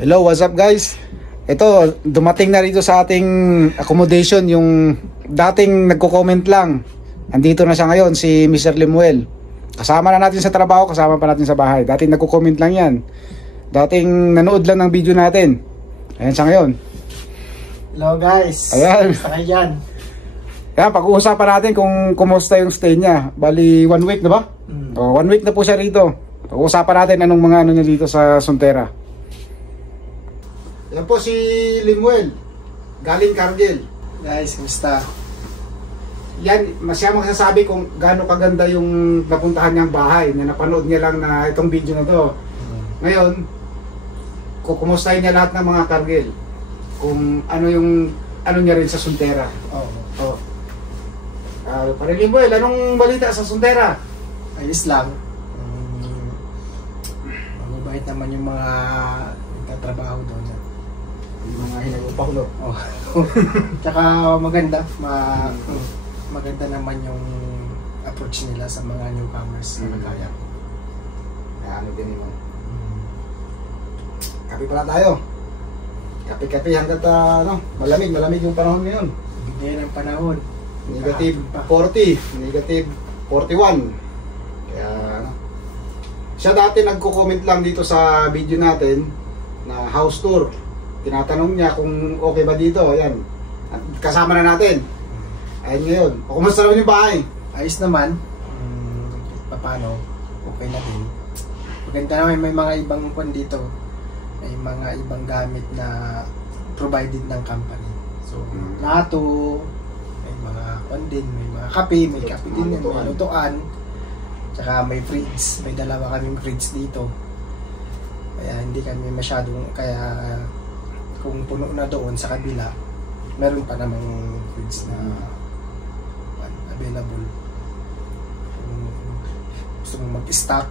Hello, what's up guys? Ito, dumating na rito sa ating accommodation yung dating nagko-comment lang. Andito na siya ngayon, si Mr. Limuel. Kasama na natin sa trabaho, kasama pa natin sa bahay. Dating nagko-comment lang yan. Dating nanood lang ng video natin. Ayan siya ngayon. Hello guys. Ayan. Sakay dyan. Ayan, pag-uusapan natin kung kumusta yung stay niya. Bali, 1 week na ba? O, 1 week na po siya rito. Pag-uusapan natin anong mga ano niya dito sa Sonterra. Yan po si Limuel, galing Cargill. Guys, kumusta? Yan, siya magsasabi kung gaano kaganda yung napuntahan niyang bahay na napanood niya lang na itong video na to. Ngayon, kukumustahin niya lahat ng mga Cargill. Kung ano niya rin sa Sonterra. Oo. Pare Limuel, anong balita sa Sonterra? Ayos lang. Mababait naman yung mga nagtatrabaho doon. Yung mga hinagupakulo. Oh. Tsaka maganda. Maganda naman yung approach nila sa mga newcomers na kaya. Ano din mo. Kape pala tayo. Kape-kape hanggat malamig yung panahon ngayon. Bigay ng panahon. Negative 40, negative 41. Kaya siya dati nagko-comment lang dito sa video natin na house tour. Tinatanong niya kung okay ba dito. Ayan. Kasama na natin. Ayun ngayon. O kumusta naman yung bahay? Ayos naman. Paano? Okay na din. Maganda naman, may mga ibang kwan dito. May mga ibang gamit na provided ng company. So, plato, may mga kwan din, may mga kape, may kape din yan, may lutuan. Tsaka may fridge. May dalawa kaming fridge dito. Kaya hindi kami masyadong, kaya kung puno na doon sa kabila, meron pa namang fridge na available. Kung gusto mong mag-stock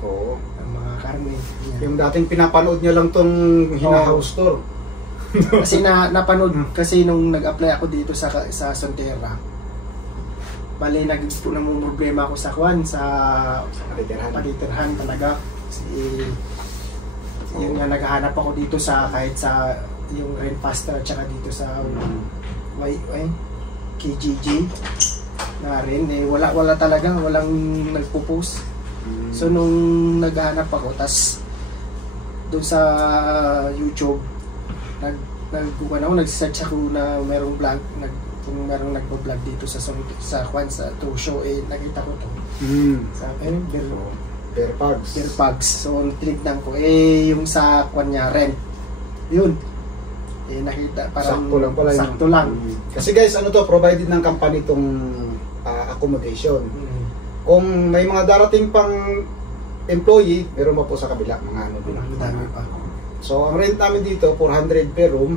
ng mga karne. Yan. Yung dating pinapanood niya lang tong house tour. Kasi napanood, kasi nung nag-apply ako dito sa Sonterra, bali namang problema ako sa palitirhan talaga. Kasi yung nga naghahanap ako dito sa kahit sa yung Renfaster at saka dito sa KGG na rin wala talaga, walang nagpo-post. So nung naghahanap ako, tas doon sa YouTube nag-search ako na merong vlog, kung merong nagpo-vlog dito sa True Show, nakita ko to. Sa Fairpags. So, tinignan ko, yung sa niya, rent. Yun. Nakita, parang sakto lang. Kasi guys, provided ng company itong accommodation. Kung may mga darating pang employee, meron pa po sa kabila, mga din. Dami pa. So, ang rent namin dito, 400 per room,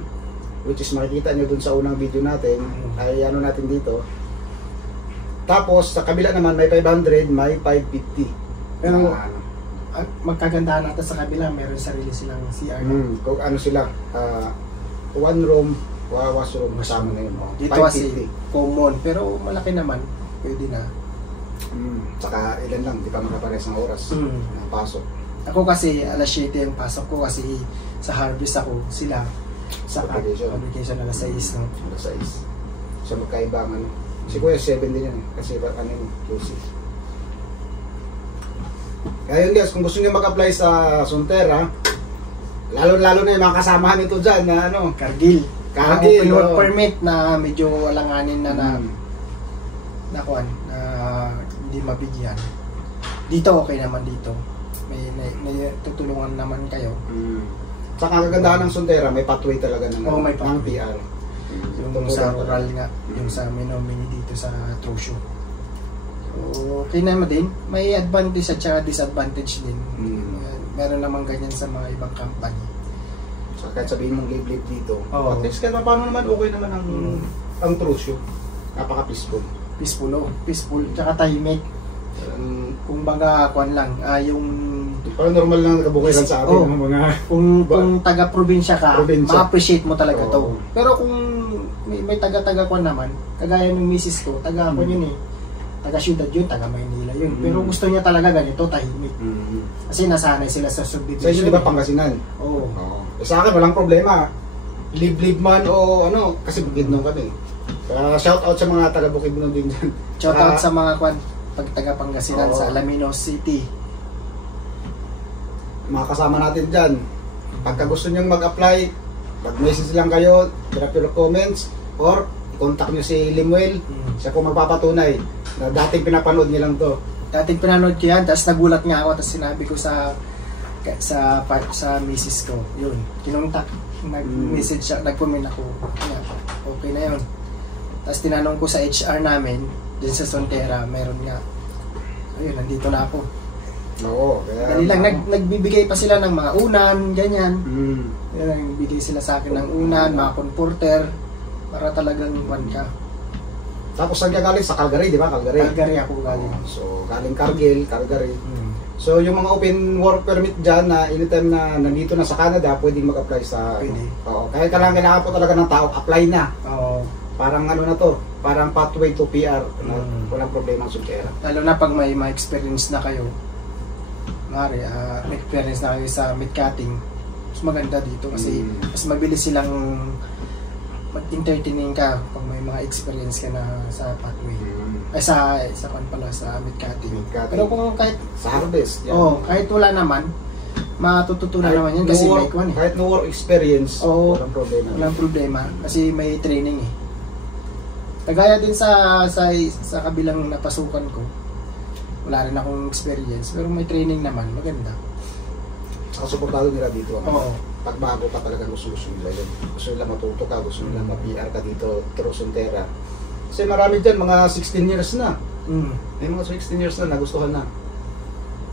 which is makikita nyo dun sa unang video natin, ay natin dito. Tapos, sa kabila naman, may 500, may 550. Pero magkagandahan natin sa kabila, meron sarili silang CR. Kung sila, 1 room, washroom, kasama na yun. Dito kasi common, pero malaki naman, pwede na. Saka ilan lang, di pa makapares ng oras ng pasok. Ako kasi, alas 7 yung pasok ko kasi sa harvest ako, sila sa application alas 6. No? Alas 6. So magkaibang si Kuya 7 din yan kasi QC. Kaya yun guys, kung gusto niyo mag-apply sa Sonterra, lalo na yung mga kasamahan nito dyan na Cargill. Cargill, open work permit na medyo alanganin na hindi mabigyan. Dito okay naman dito. May tutulungan naman kayo. Sa kagandahan ng Sonterra, may pathway talaga ng PR. Yung sa rural nga, yung sa Menominee dito sa True Show. So, okay naman din. May advantage at saka disadvantage din. Meron naman ganyan sa mga ibang company. So, kahit sabihin mong live dito, at least kahit paano naman okay naman ang True Show. Napaka-peaceful. Peaceful. Tsaka tahimik. Kung baga, lang, yung parang normal lang nagabukay lang sa atin. Kung taga-probinsya ka, ma-appreciate mo talaga to. Pero kung may taga-taga naman, kagaya ng misis ko, taga-yun taga-syudad yun, taga-Maynila yun. Pero gusto niya talaga ganito, tahimik. Kasi nasanay sila sa Sa subdivision. inyo, di ba, Pangasinan? Oo. Oo. Sa akin, walang problema. Live man o ano, kasi Bukidnon kami. Kaya shout out sa mga taga Bukidnon din dyan. Shout out sa mga pag taga Pangasinan Oo. sa Alaminos City. Mga kasama natin dyan. Pagka gusto nyong mag-apply, mag-message lang kayo, drop your comments, or i-contact nyo si Limuel. Siya po magpapatunay na dating pinapanood niya lang to. Dating pinanood ko yan, tapos nagulat nga ako, tapos sinabi ko sa misis ko, yun, kinontak, nag-message siya, nag-comment ako, okay na yun. Tapos tinanong ko sa HR namin, din sa Sonterra, meron nga, ayun, nandito na ako. Oo, kaya... Dali lang, nagbibigay pa sila ng mga unan, ganyan. Mm. Nagbibigay sila sa akin ng unan, mga conforter, para talagang one ka. Tapos saan ka galing? Sa Calgary, di ba? Calgary. Calgary ako galing. So, galing Cargill, Calgary. So, yung mga open work permit dyan na anytime na nandito na sa Canada, pwedeng mag-apply sa... Pwede. Oo, kahit kailangan po talaga ng tao, apply na. Oo. Parang ano na to, parang pathway to PR. Walang problema ang Sonterra. Lalo na pag may experience na kayo, may experience na kayo sa meat cutting, mas maganda dito kasi mas mabilis silang mag-entertaining ka pag may mga experience ka na sa pathway. Ay sa meat cutting. Pero kung kahit sa harvest, yan. kahit wala naman, matututunan naman yan kasi may kwan eh. Kahit no work experience, walang problema. Walang problema kasi may training eh. Kagaya din sa kabilang napasukan ko, wala rin akong experience pero may training naman, maganda. Saka suportado nila dito. Oo. Pag bago pa talaga gusto nila yun. Gusto nila matuto ka, gusto nila ma-PR ka dito through Sonterra. Kasi marami dyan, mga 16 years na. May mga 16 years na nagustuhan na.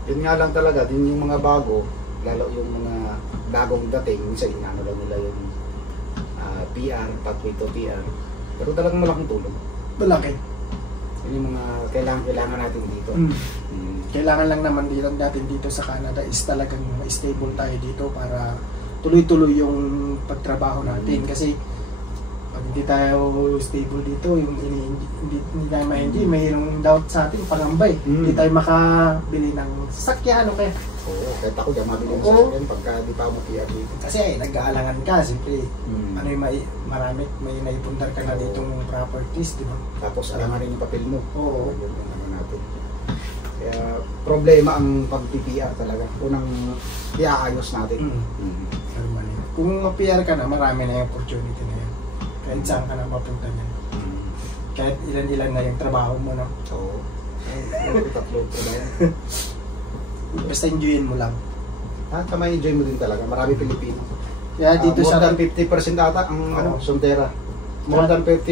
Yun nga lang talaga, din yung mga bago, lalo yung mga bagong dating, minsan inaano lang nila yung PR, pathway to PR. Pero talagang malaking tulong. Malaki. Yun yung mga kailangan natin dito. Kailangan lang naman natin dito sa Canada is talagang stable tayo dito para tuloy-tuloy yung pagtrabaho natin. Kasi pag hindi tayo stable dito, yung hindi tayo ma-enjoy, mayroong doubt sa atin, pangambay. Hindi tayo makabili ng sasakyan o kaya. Oo, kahit ako dyan mabili ng sasakyan pagka di pa mag-PR dito. Kasi nag-aalangan ka, siyempre, ano yung may naipundar ka na ditong properties, di ba? Tapos alangan rin yung papel mo. Oo. Yun yung ano natin. Kaya problema ang pag-PR talaga. Unang iaayos natin. Kung ma-PR ka na, marami na yung opportunity na yan. Kahit saan ka na mapunta niyan. Kahit ilan-ilan na yung trabaho mo, no? Oo. Tatlo na yan. Basta enjoyin mo lang. At may enjoy mo din talaga. Marami Pilipino. Kaya dito more sa... than 50% ata ang Sonterra. More than 50%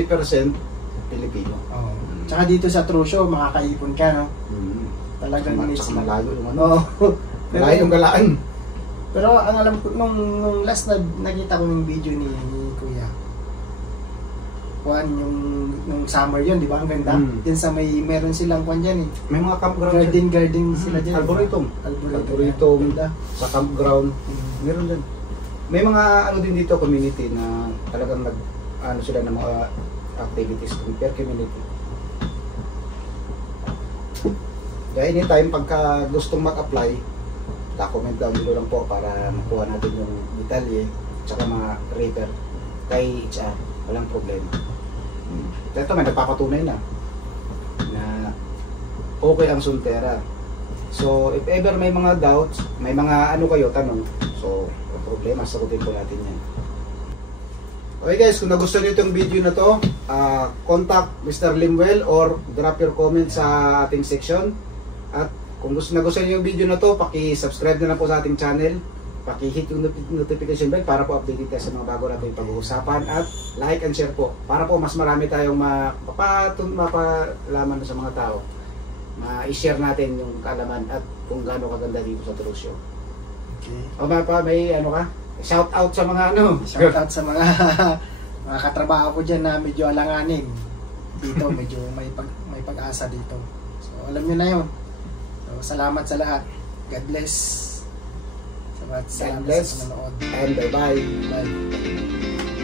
Pilipino. Oo. Tsaka dito sa True Show, makakaipon ka, no? Talagang Tsaka malayo yung ano. Oo. Malayo yung galaan. Pero ang alam ko, nung last na nakita ko yung video ni Kuya, yung summer yun, di ba? Ang ganda. Yan sa meron silang kwan dyan eh. May mga campground garden sila dyan. Arboretum sa campground. Meron dyan. May mga ano din dito, community na talagang sila ng mga activities per community. Kaya anytime pagka gustong mag-apply, comment down below lang po para makuha natin yung detalye tsaka mga refer kay HR. Walang problema. Ito may nagpapatunay na okay ang Sonterra. So if ever may mga doubts, may mga ano kayo, tanong, so walang problema, sagutin po natin yan. Okay guys, kung nagustuhan nyo itong video na to, contact Mr. Limuel or drop your comment sa ating section. At kung nagustuhan nyo yung video na to, paki-subscribe na lang po sa ating channel. Paki-hit yung notification bell para po updated tayo sa mga bago natin pag-uusapan. At like and share po para po mas marami tayong mapalaman sa mga tao. Ma-share natin yung kaalaman at kung gaano kaganda dito sa True Show. Okay. O may ano ka? Shout out sa mga ano? Shout out sa mga katrabaho ko dyan na medyo alanganin. Dito medyo may pag-asa dito. So alam niyo na yun. So, salamat sa lahat. God bless. Salamat sa panonood. And bye-bye. Bye.